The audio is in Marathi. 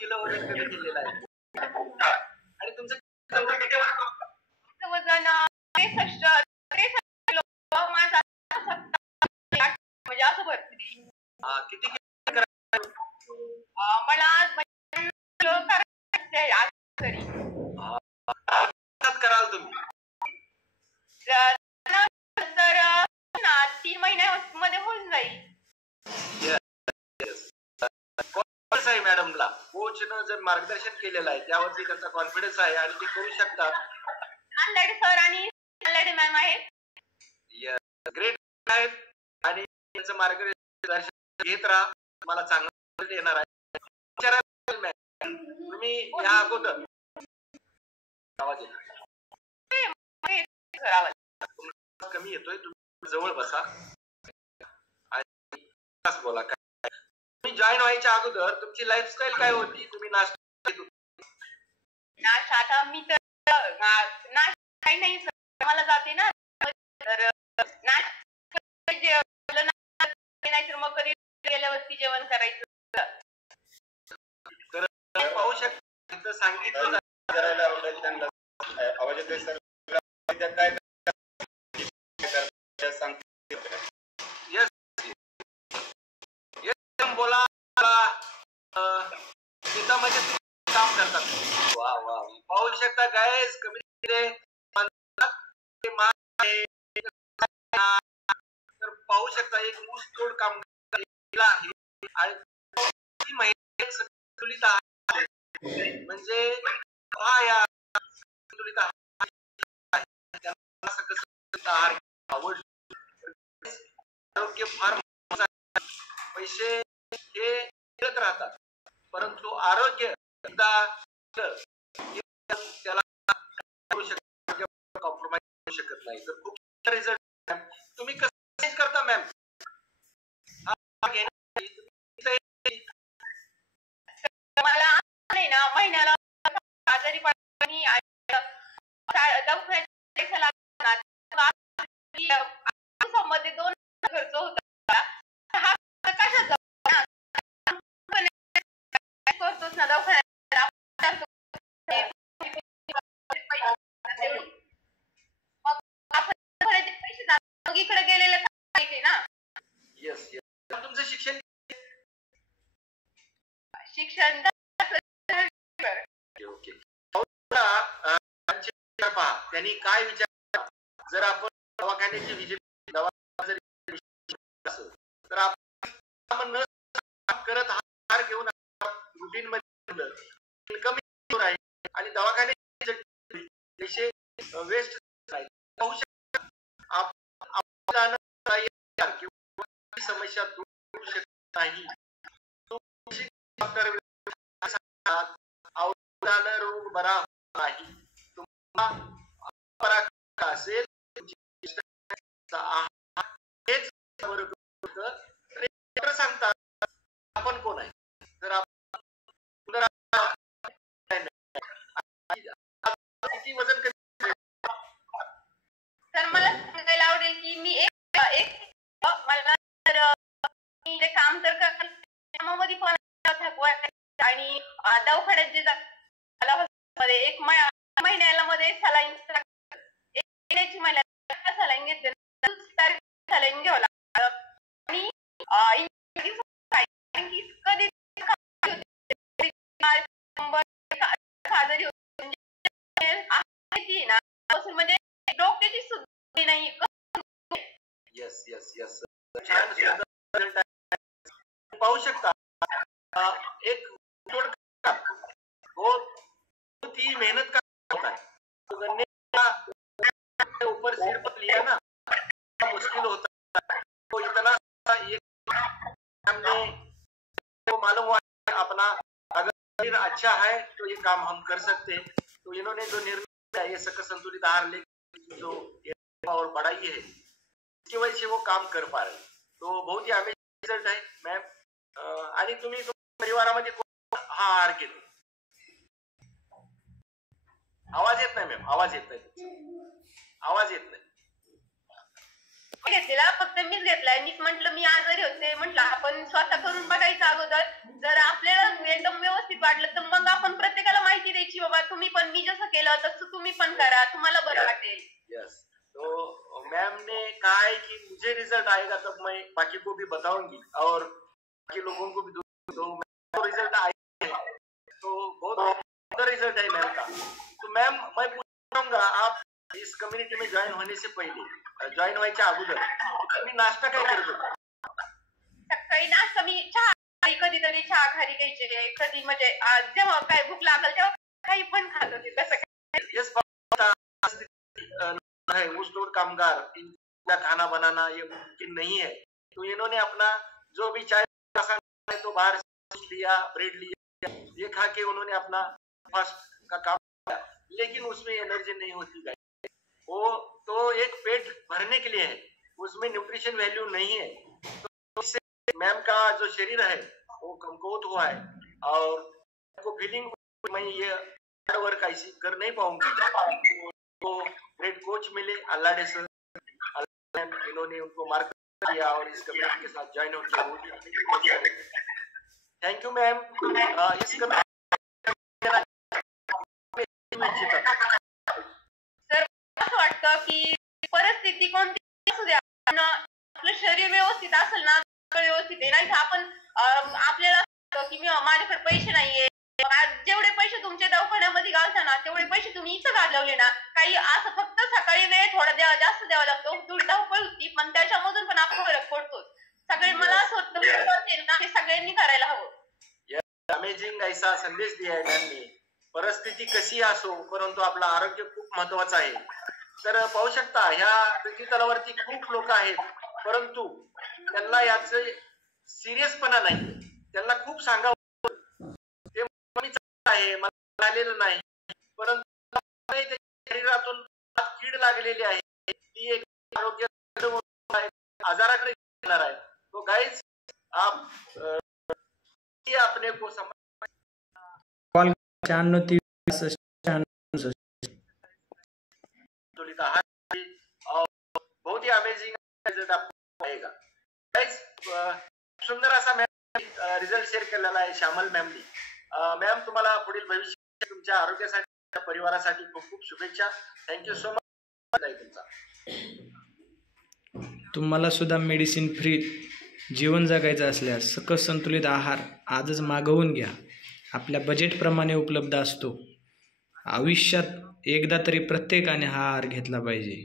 किलो वजन कमी केलेलं आहे. आणि तुमचं वजन 63 किलो माझा म्हणजे असं भरते. किती मला कराल तुम्ही तर 3 महिन्यामध्ये होऊन जाईल. आहे मॅडमला कोचनं जर मार्गदर्शन केलेलं आहे त्यावरती त्यांचा कॉन्फिडन्स आहे आणि ते करू शकतात. सर आणि मॅम आहेत, ग्रेट आहेत आणि त्यांचं मार्गदर्शन घेत राहा, तुम्हाला चांगलं येणार आहे. तुम्ही या अगोदर आवाज कमी येतोय, तुम्ही जवळ बसा आणि बोला. तुम्ही जॉईन व्हायच्या अगोदर तुमची लाईफस्टाईल काय होती? तुम्ही नाश्ता आता मी तर नाश्ता काही नाही मला जाते ना, तर नाही तर मग कधी गेल्यावरती जेवण करायचं. तर पाहू शकता सांगितलं करायला आवडेल त्यांना. आवाज येतोय सर? काय बोला शेतामध्ये काम करतात. वा वा, पाहू शकता गायस कमी तर पाहू शकता एक ऊस तोड काम म्हणजे आरोग्य फार पैसे हे मिळत राहतात, परंतु आरोग्य त्याला कॉम्प्रोमाइज करू शकत नाही. तर खूप रिझल्ट तुम्ही कसं करता मॅम? मला नाही ना महिन्याला आजारी पडणी मध्ये 2 खर्च होता. हा कशाचा करतोच ना दवाखान्यात. इकडे गेलेलं पाहिजे ना. Yes yes. तुमचं शिक्षण ओके. पहा त्यांनी काय विचार, जर आपण दवाखान्याची विजिट तर आपण करत हार घेऊन रुटीन मध्ये कमी राहील आणि दवाखान्याचे पैसे वेस्ट होऊ शकतात. समस्या दूर होऊ शकत नाही. औषधानं रोग बरा होत नाही. तुम्हाला असेल सांगतात आपण कोण आहे, तर किती वजन तर मला सांगायला आवडेल की मी मला काम तर कामामध्ये पण थकवा आणि दवाखान्यात जे मध्ये 1 महिन्याला मध्ये सलाईन सलाईन घेतले सलाईन घ्यावं लागतं आणि कधी म्हणजे डोक्याची सुद्धा नाही. येस येस येस, छान पाहू शकता. एक बहुत ही मेहनत का होता है. तो गन्ने का ऊपर सिर पर लिया ना, मुश्किल होता है. तो इतना हमने तो मालूम हुआ अपना अगर अच्छा है तो ये काम हम कर सकते हैं. तो इन्होंने जो निर्णय ये सकल संतुलित आहार ले जो और बढ़ाई है, इसकी वजह से वो काम कर पा रहे. तो बहुत ही अमेजिंग रिझल्ट आहे मॅम. आणि तुम्ही परिवारामध्ये हा आहार घेतो? आवाज येत नाही मॅम, आवाज येत नाही, आवाज येत नाही. घेतलेला फक्त मीच घेतलाय. मीच म्हटलं मी आजारी होते, म्हटलं आपण स्वतः करून बघायचं अगोदर. जर आपल्याला एकदम व्यवस्थित वाटलं तर मग आपण प्रत्येकाला माहिती द्यायची, बाबा तुम्ही पण मी जसं केलं तसं तुम्ही पण करा, तुम्हाला बरं वाटेल. यस, तो मैम ने कहा है कि मुझे रिजल्ट आएगा तब मैं बाकी को भी बताऊंगी और बाकी लोगों को भी तो रिजल्ट आएगा, तो बहुत सुंदर रिजल्ट है मैम का. तो मैम मैं पूछूंगा, आप इस कम्युनिटी में ज्वाइन होने से पहले, ज्वाइन व्हायच्या अगोदर तुम्ही नाश्ता काय करत होता? सकाळी नाश्ता मी चहा, कधीतरी चहा खारी घ्यायचे, कधी म्हणजे जेव्हा काय भूक लागल तेव्हा काही पण खात होते. तसं यस, है मजदूर कामगार, इनका खाना बनाना ये मुमकिन नहीं है, तो इन्होंने अपना जो भी चाय है तो बाहर से लिया, ब्रेड लिया, ये खा के उन्होंने अपना फास्ट का काम किया, लेकिन उसमें एनर्जी नहीं होती गाइस. वो तो एक पेट भरने के लिए है, उसमें न्यूट्रिशन वैल्यू नहीं है. तो इससे मैम का जो शरीर है वो कमकुवत हुआ है और को फीलिंग मैं ये हार्ड वर्क ऐसी कर नहीं पाऊंगी. तो ग्रेट कोच मिले अल्लाह सर, इन्होंने उनको मार्क किया और इस कम्युनिटी के साथ ज्वाइन हो किया. Thank you ma'am. इस सर असं वाटतं की परिस्थिती कोणती असू द्या, आपलं शरीर व्यवस्थित असेल ना व्यवस्थित आहे. नाही आपण आपल्याला की माझ्याकडे पैसे नाहीये, जेवढे पैसे तुमच्या दवाखान्यामध्ये घालता ना तेवढे पैसे तुम्ही इथं घालवले ना. काही असं फक्त सकाळी वेळ थोडा जास्त द्यावा लागतो, थोडी धावपळ होती, पण त्याच्यामधून पण आपला फरक पडतो. सगळे मला असं वाटतं सगळ्यांनी करायला हवं. अमेझिंग ऐसा संदेश दिया है मॅम ने. परिस्थिती कशी असो परंतु आपलं आरोग्य खूप महत्वाचं आहे. तर पाहू शकता ह्या प्रतीतलावरती खूप लोक आहेत, परंतु त्यांना याचं सिरियसपणा नाही. त्यांना खूप सांगावं आहे, मला आलेलं नाही, परंतु शरीरातून कीड लागलेली आहे, ती एक आरोग्य आजाराकडे येणार आहे. तो गाइस आप अपने को समझ कॉल 96 बहुत ही अमेजिंग रिजल्ट आपको आएगा गाइस. सुंदर असा रिझल्ट शेअर केलेला आहे श्यामल मॅमनी. मॅम तुम्हाला पुढील भविष्यात तुमच्या आरोग्यासाठी परिवारासाठी खूप खूप शुभेच्छा. Thank you so much. तुमचा तुम्हाला सुद्धा मेडिसिन फ्री जीवन जगायचं असल्यास सकस संतुलित आहार आजच मागवून घ्या. आपल्या बजेटप्रमाणे उपलब्ध असतो. आयुष्यात एकदा तरी प्रत्येकाने हा आहार घेतला पाहिजे.